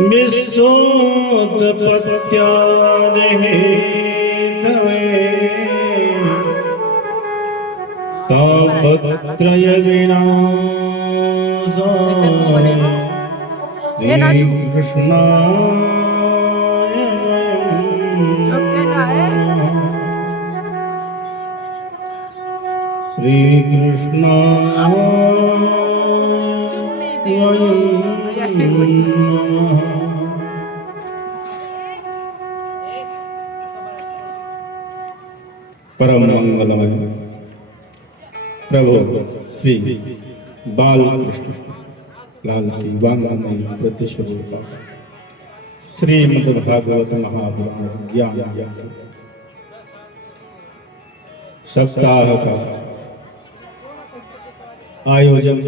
विश्वोत्पत्त्यादिहेतवे तापत्रय विनाशाय श्रीकृष्णाय नमः। परम मंगलमय प्रभु श्री बालकृष्ण लाल की वांगमय प्रतिस्वरूप श्रीमद्भागवत महापुराण ज्ञान सप्ताह का आयोजन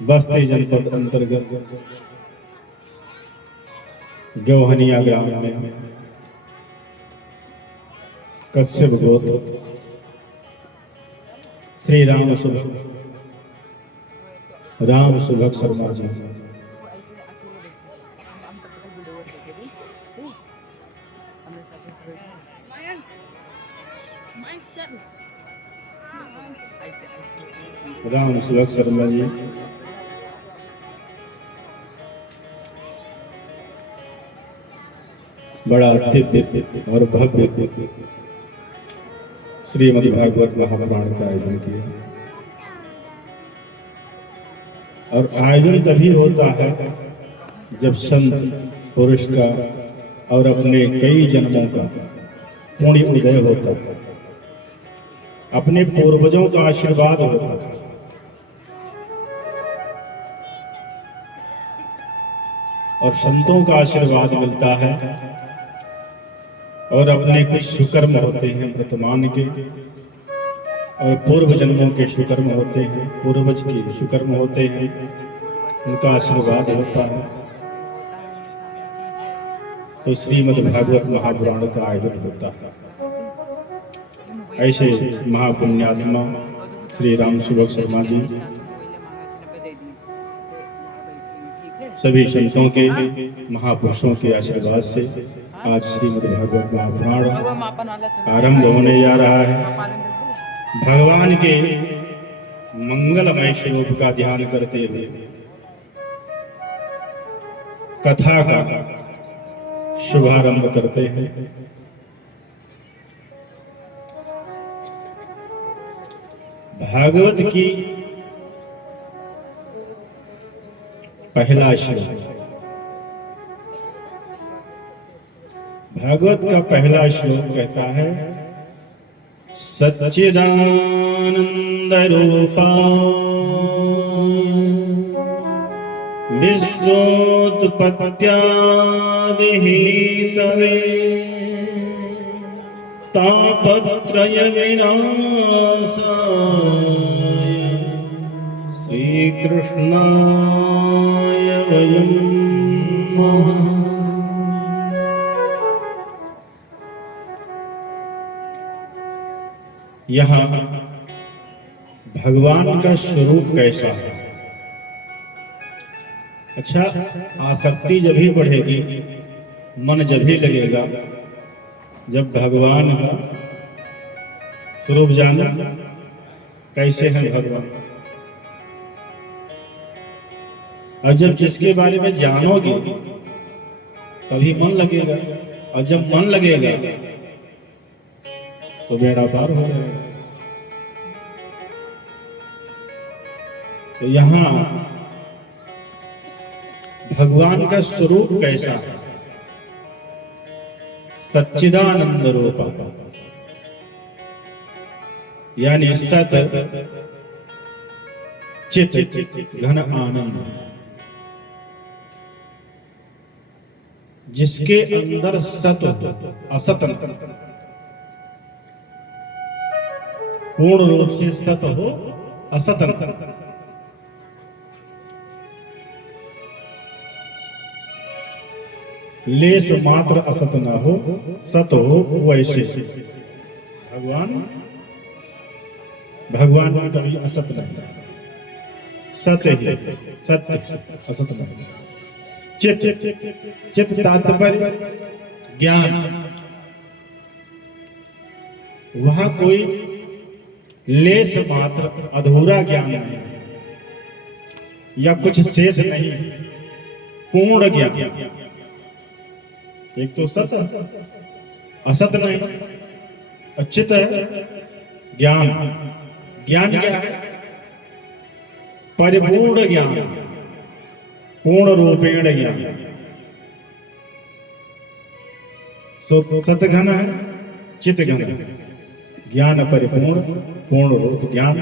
बस्ती जनपद अंतर्गत गौहनिया ग्राम में कश्यप गोत्र श्री राम सुभग शर्मा जी राम सुभग शर्मा जी बड़ा दिव्य और भव्य श्रीमद्भागवत महापुराण का आयोजन किया। और आयोजन तभी होता है जब संत पुरुष का और अपने कई जन्मों का पुण्य उदय होता है, अपने पूर्वजों का आशीर्वाद होता है। और संतों का आशीर्वाद मिलता है और अपने कुछ सुकर्म होते हैं वर्तमान के और पूर्व जन्मों के सुकर्म होते हैं, पूर्वज के सुकर्म होते हैं, उनका आशीर्वाद होता है। तो श्रीमद्भागवत महापुराण का आयोजन होता है। ऐसे महापुण्यात्मा श्री राम सुभग शर्मा जी सभी संतों के महापुरुषों के आशीर्वाद से आज श्रीमद्भागवत महापुराण आरंभ होने जा रहा है। भगवान के मंगलमय स्वरूप का ध्यान करते हुए कथा का शुभारंभ करते हैं। भागवत की पहला श्लोक, भागवत का पहला श्लोक कहता है सच्चिदानंद रूपा विश्वोत्पत्त्यादिहेतवे तापत्रय विनाशाय श्रीकृष्णाय वयं नमः। यहाँ भगवान का स्वरूप कैसा है? अच्छा, आसक्ति जब ही बढ़ेगी, मन जब ही लगेगा जब भगवान का स्वरूप जाना कैसे है भगवान। और जब जिसके बारे में जानोगे तभी मन लगेगा, और जब मन लगेगा तो बेड़ा पार हो जाएगा। तो यहाँ भगवान का स्वरूप कैसा है? सच्चिदानंद रूप, यानी सत चित घन आनंद, जिसके अंदर सत असत पूर्ण रूप से सत हो, असत लेस मात्र असत ना हो, सत हो, वैसे भगवान भगवान में कभी असत नहीं, सत्य ही सत्य, असत नहीं। चित्त चित्त तात्पर्य ज्ञान, वहां कोई लेस मात्र अधूरा ज्ञान नहीं या कुछ शेष नहीं, पूर्ण ज्ञान। एक तो सत असत नहीं, चित्त है ज्ञान। ज्ञान क्या है? परिपूर्ण ज्ञान, पूर्ण रूपेण ज्ञान। सत घन है, चित्त घन है। ज्ञान परिपूर्ण, पूर्ण रूप ज्ञान,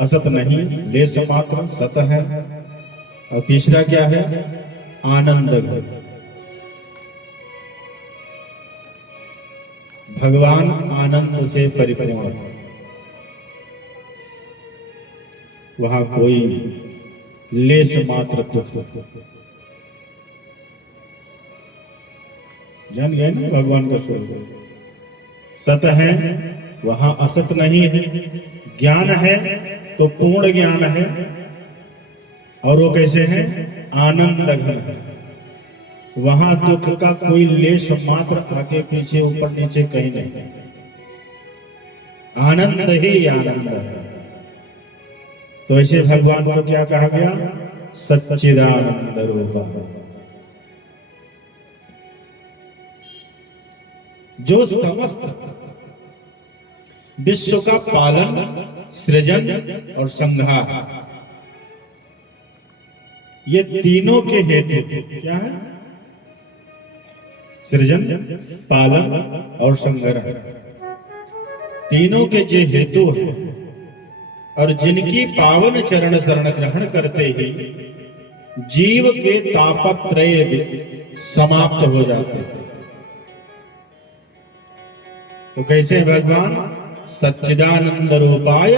असत नहीं, लेस मात्र, सत है। और तीसरा क्या है? आनंद घन। भगवान आनंद से परिपूर्ण है, वहां कोई लेस मात्र दुख। जान गए ना भगवान का स्वरूप? सत है, वहां असत नहीं है। ज्ञान है तो पूर्ण ज्ञान है, और वो कैसे है? आनंद घन है। वहां दुख का कोई लेश मात्र आगे पीछे ऊपर नीचे कहीं नहीं, आनंद ही आनंद है। तो ऐसे भगवान को क्या कहा गया? सच्चिदानंद रूपा। जो समस्त विश्व का पालन, सृजन और संहार, ये तीनों के हेतु क्या है? सृजन, पालन और संहार, तीनों के जो हेतु है, और जिनकी पावन चरण शरण ग्रहण करते ही जीव के तापत्रय समाप्त हो जाते हैं। तो कैसे भगवान? सच्चिदानंद रूपाय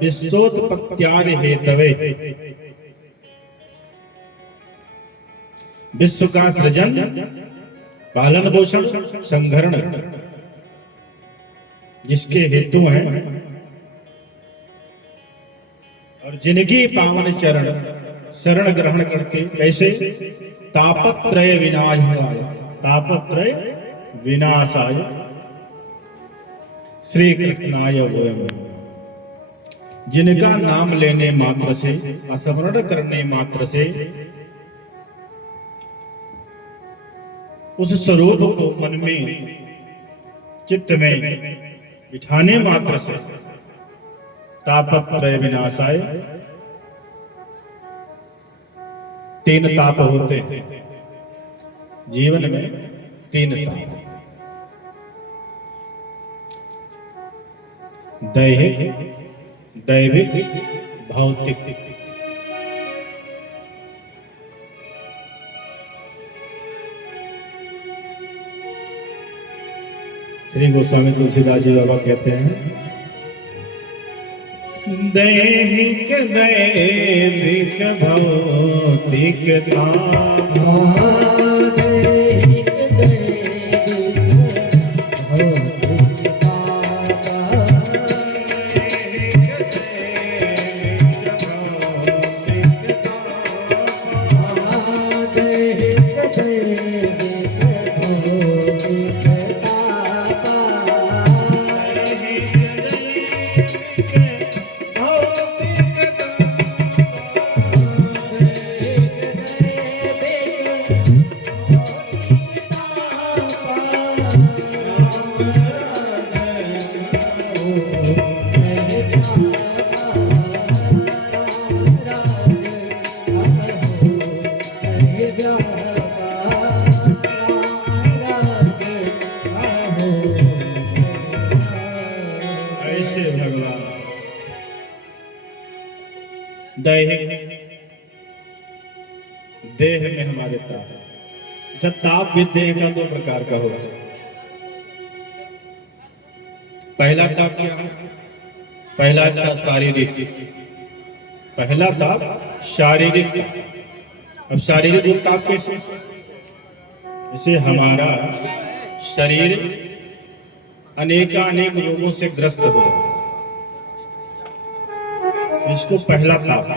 विश्वोत्पत्त्यादि हेतवे। विश्व का सृजन, पालन पोषण, संहरण जिसके हेतु हैं, और जिनकी पावन चरण शरण ग्रहण करके कैसे? तापत्रय विनाशाय, तापत्रय विनाशाय श्री कृष्णाय वयम्। जिनका नाम लेने मात्र से, स्मरण करने मात्र से, उस स्वरूप को मन में, चित्त में बिठाने मात्र से तापत्रय विनाशाय, तीन ताप होते हैं जीवन में, तीन ताप। दैहिक, दैविक, भौतिक। श्री गोस्वामी तुलसीदास जी बाबा कहते हैं, दैहिक, दैविक, भौतिक ताप। दैहिक, देह में हमारे ताप। अच्छा, ताप भी देह का दो प्रकार का होता है। पहला ताप क्या है? पहला ताप शारीरिक, पहला ताप शारीरिक। अब शारीरिक ताप कैसे? जैसे हमारा शरीर अनेकानेक रोगों से ग्रस्त हो जाता है, इसको पहला ताप,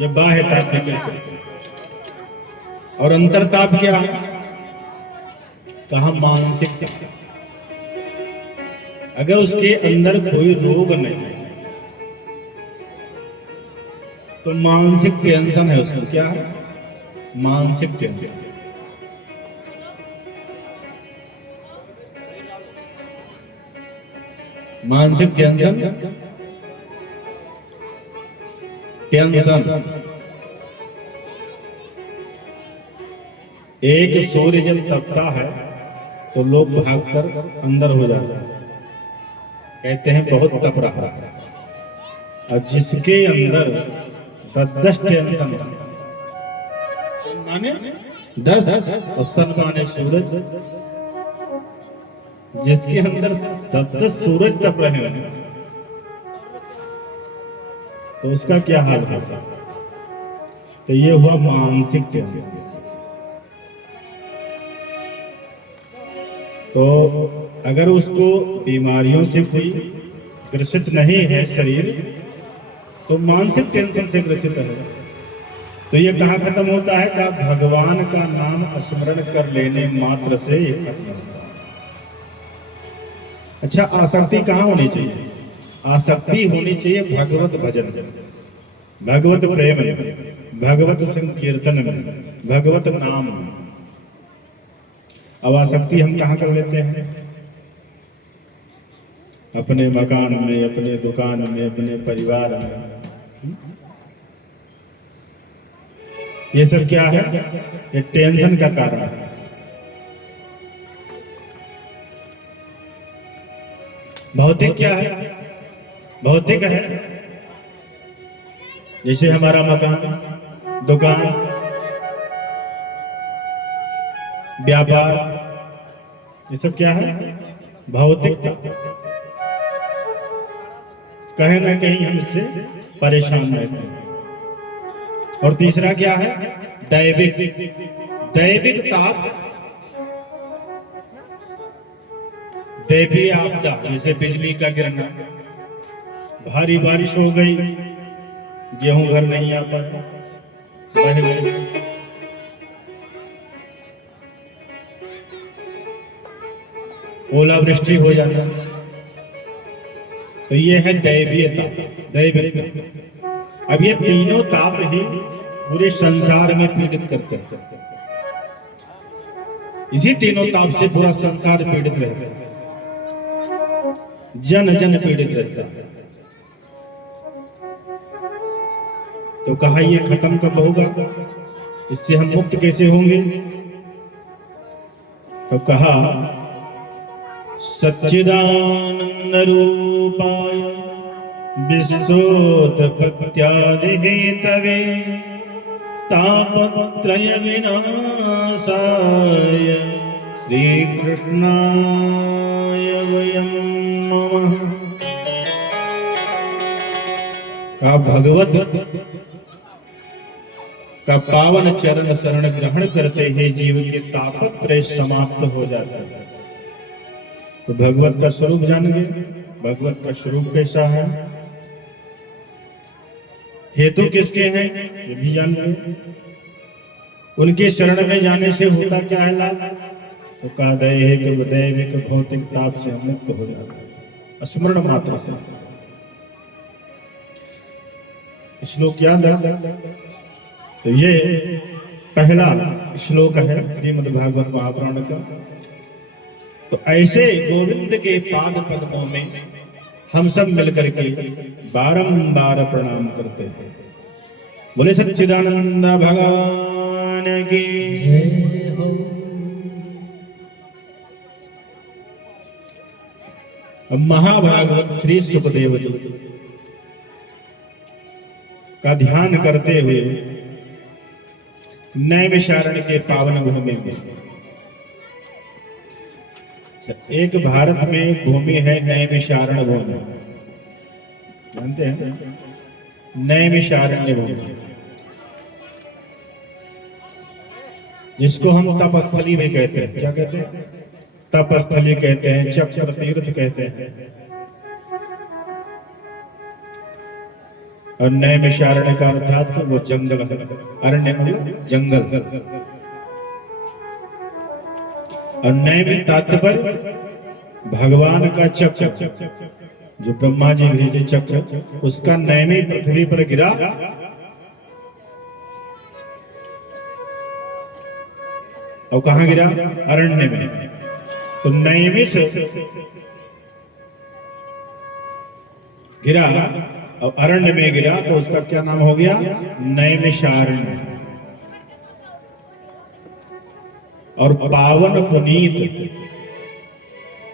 ये बाह्य ताप भी कह सकते हैं। और अंतरताप क्या है? कहा मानसिक ताप। अगर उसके अंदर कोई रोग नहीं तो मानसिक टेंशन है उसको। क्या है? मानसिक टेंशन। मानसिक टेंशन, टेंशन। एक सूर्य जब तपता है तो लोग भागकर अंदर हो जाते हैं, कहते हैं बहुत तप रहा है। और जिसके अंदर 10 टेंशन माने 10 और सन माने सूरज, जिसके अंदर 10 सूरज तप रहे हैं तो उसका क्या हाल होगा? तो ये हुआ मानसिक टेंशन। तो अगर उसको बीमारियों से कोई ग्रसित नहीं है शरीर, तो मानसिक टेंशन से ग्रसित है, तो ये कहाँ खत्म होता है? का भगवान का नाम स्मरण कर लेने मात्र से ये खत्म होता है। अच्छा, आसक्ति कहाँ होनी चाहिए? आसक्ति होनी चाहिए भगवत भजन, भगवत प्रेम, भगवत संकीर्तन में, भगवत नाम। अब आसक्ति हम कहाँ कर लेते हैं? अपने मकान में, अपने दुकान में, अपने परिवार में। ये सब क्या है? ये टेंशन का कारण है। भौतिक क्या है? भौतिक है जैसे हमारा मकान, दुकान, व्यापार, ये सब क्या है? भौतिकता। कहीं ना कहीं हम इससे परेशान रहते हैं। और तीसरा क्या है? दैविक, दैविक ताप, दैवीय आपदा, जैसे बिजली का गिरना, भारी बारिश हो गई, गेहूं घर नहीं आ पाया, बह गए, ओलावृष्टि हो जाता, तो ये है दैवीय ताप, दैविक ताप। अब ये तीनों ताप ही पूरे संसार में पीड़ित करते हैं। इसी तीनों ताप से पूरा संसार पीड़ित रहता है, जन जन पीड़ित रहता है। तो कहा ये खत्म कब होगा? इससे हम मुक्त कैसे होंगे? तो कहा सच्चिदानंद रूपाय विश्वोत्पत्त्यादि हेतवे तापत्रय विनाशाय श्री कृष्णाय वयं नमः। का भगवत का पावन चरण शरण ग्रहण करते ही जीव के तापत्रय समाप्त हो जाता है। तो भगवत का स्वरूप जानेंगे। भगवत का स्वरूप कैसा है, हेतु किसके हैं, ये भी जानेंगे। उनके शरण में जाने से होता क्या है लाभ? तो का दैहिक दैविक भौतिक ताप से मुक्त हो जाता है स्मरण मात्र से। श्लोक याद है? तो ये पहला श्लोक है श्रीमद् भागवत महापुराण का। तो ऐसे गोविंद के पाद पद्मों में हम सब मिलकर के बारंबार प्रणाम करते हैं। बोले सच्चिदानंद भगवान की जय हो। महाभागवत श्री सुखदेव जी का ध्यान करते हुए नैमिषारण्य के पावन भूमि में, एक भारत में भूमि है नैमिषारण्य भूमि, जानते हैं? नैमिषारण्य भूमि जिसको हम तपस्थली भी कहते हैं। क्या कहते हैं? तपस्थली कहते हैं, चक्र तीर्थ कहते हैं। और नैमिषारण्य का अर्थात वो जंगल, अरण्य मतलब जंगल। और नैमि तात्पर्य भगवान का चक्र, जो ब्रह्मा जी भेजे चक्र, उसका नैमि पृथ्वी पर गिरा। और कहां गिरा? अरण्य में। तो नैमि से गिरा और अरण्य में गिरा, तो उसका क्या नाम हो गया? नैमिषारण्य। और पावन पुनीत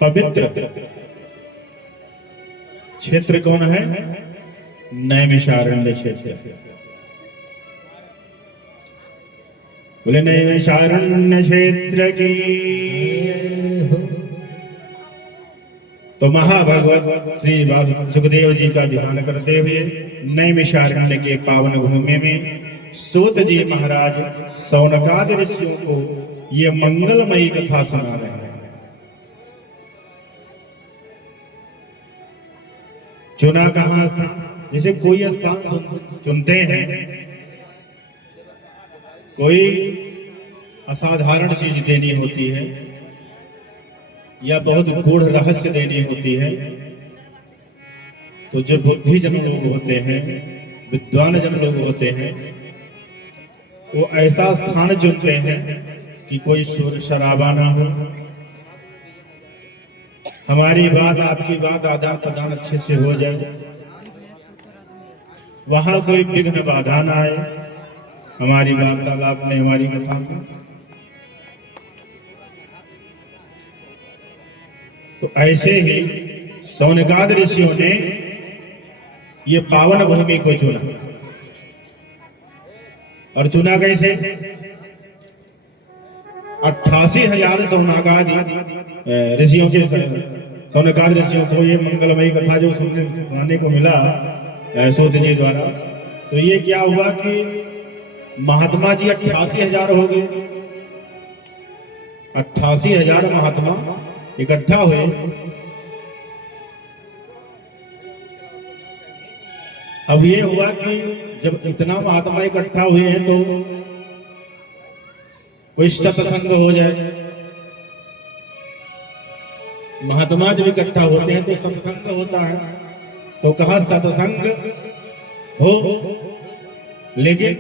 पवित्र क्षेत्र कौन है? नैमिषारण्य क्षेत्र। बोले नैमिषारण्य क्षेत्र की। तो महाभागवत श्री सुखदेव जी का ध्यान करते हुए नैमिषारण्य के पावन भूमि में सूत जी महाराज शौनकादि ऋषियों को ये मंगलमयी कथा सुना रहे हैं। चुना कहां स्थान? जैसे कोई स्थान चुनते हैं, कोई असाधारण चीज देनी होती है या बहुत गूढ़ रहस्य देनी होती है, तो जो बुद्धिजन लोग होते हैं, विद्वान जन लोग होते हैं, वो ऐसा स्थान चुनते हैं कि कोई शोर शराबा ना हो, हमारी बात आपकी बात आदान प्रदान अच्छे से हो जाए, वहां कोई विघ्न बाधा ना आए हमारी वार्तालाप में, हमारी कथा में। तो ऐसे ही शौनकादि ऋषियों ने ये पावन भूमि को चुना। और चुना कैसे? 88,000 शौनकादि ऋषियों के, शौनकादि ऋषियों को ये मंगलमयी कथा जो सुनाने को मिला सूत जी द्वारा, तो ये क्या हुआ कि महात्मा जी 88,000 हो गए। 88,000 महात्मा इकट्ठा हुए। अब ये हुआ कि जब इतना महात्मा इकट्ठा हुए हैं तो कोई सत्संग हो जाए। महात्मा जब इकट्ठा होते हैं तो सत्संग होता है, तो कहा सत्संग हो। लेकिन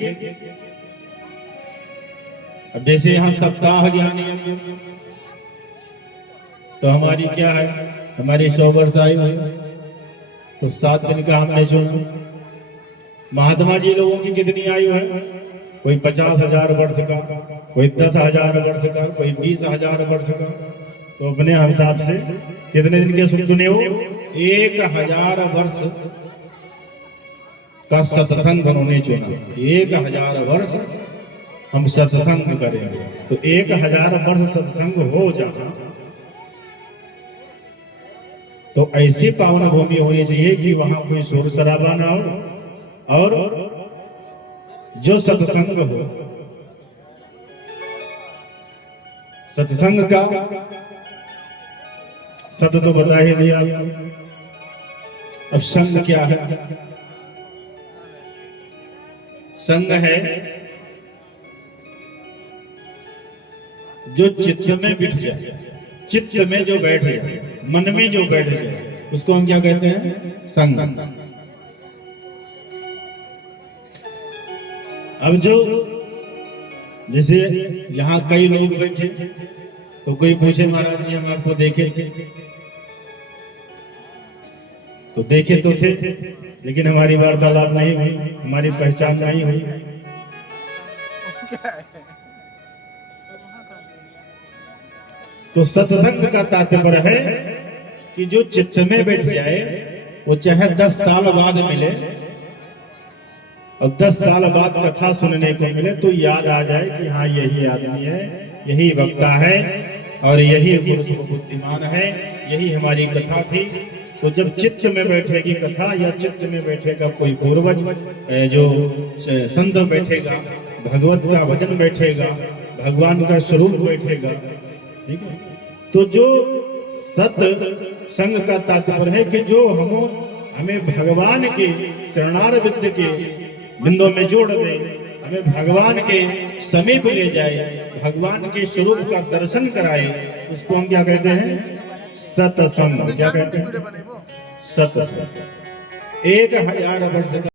अब जैसे यहाँ सप्ताह ज्ञान यज्ञ, तो हमारी क्या है, हमारी 100 वर्ष आयु है, तो 7 दिन का हमने चुना। महात्मा जी लोगों की कितनी आयु है? कोई 50,000 वर्ष का, कोई 10,000 वर्ष का, कोई 20,000 वर्ष का। तो अपने हिसाब से कितने दिन के चुने हो? 1,000 वर्ष का सत्संग उन्होंने चुना। 1,000 वर्ष हम सत्संग करेंगे। तो 1,000 वर्ष सत्संग हो जाता तो ऐसी पावन भूमि होनी चाहिए कि वहां कोई शोर शराबा ना हो और जो सत्संग हो। सत्संग का सत तो बता ही दिया। अब संग क्या है? संग है जो चित्त में बिठ जाए, चित्त में जो बैठ जाए, मन में जो बैठ जाए, उसको हम क्या कहते हैं? संग। अब जो जैसे यहाँ कई लोग बैठे तो कोई पूछे महाराज जी हम आपको देखे, तो देखे तो थे लेकिन हमारी वार्तालाप नहीं हुई, हमारी पहचान नहीं हुई। तो सत्संग का तात्पर्य है कि जो चित्त में बैठ जाए, वो चाहे 10 साल बाद मिले और 10 साल बाद कथा सुनने को मिले तो याद आ जाए कि हाँ यही आदमी है, यही वक्ता है और यही पुरुष बुद्धिमान है, यही हमारी कथा थी। तो जब चित्त में बैठेगी कथा या चित्त में बैठेगा कोई पूर्वज, जो संत बैठेगा, भगवत का वचन बैठेगा, भगवान का स्वरूप बैठेगा, ठीक है, तो जो सत संग का तात्पर्य है कि जो हमें भगवान के चरणार विद्य के बिंदों में जोड़ दे, हमें भगवान के समीप ले जाए, भगवान के स्वरूप का दर्शन कराए, उसको हम क्या कहते हैं? सत्संग। क्या कहते हैं? सत्संग। 1000 वर्ष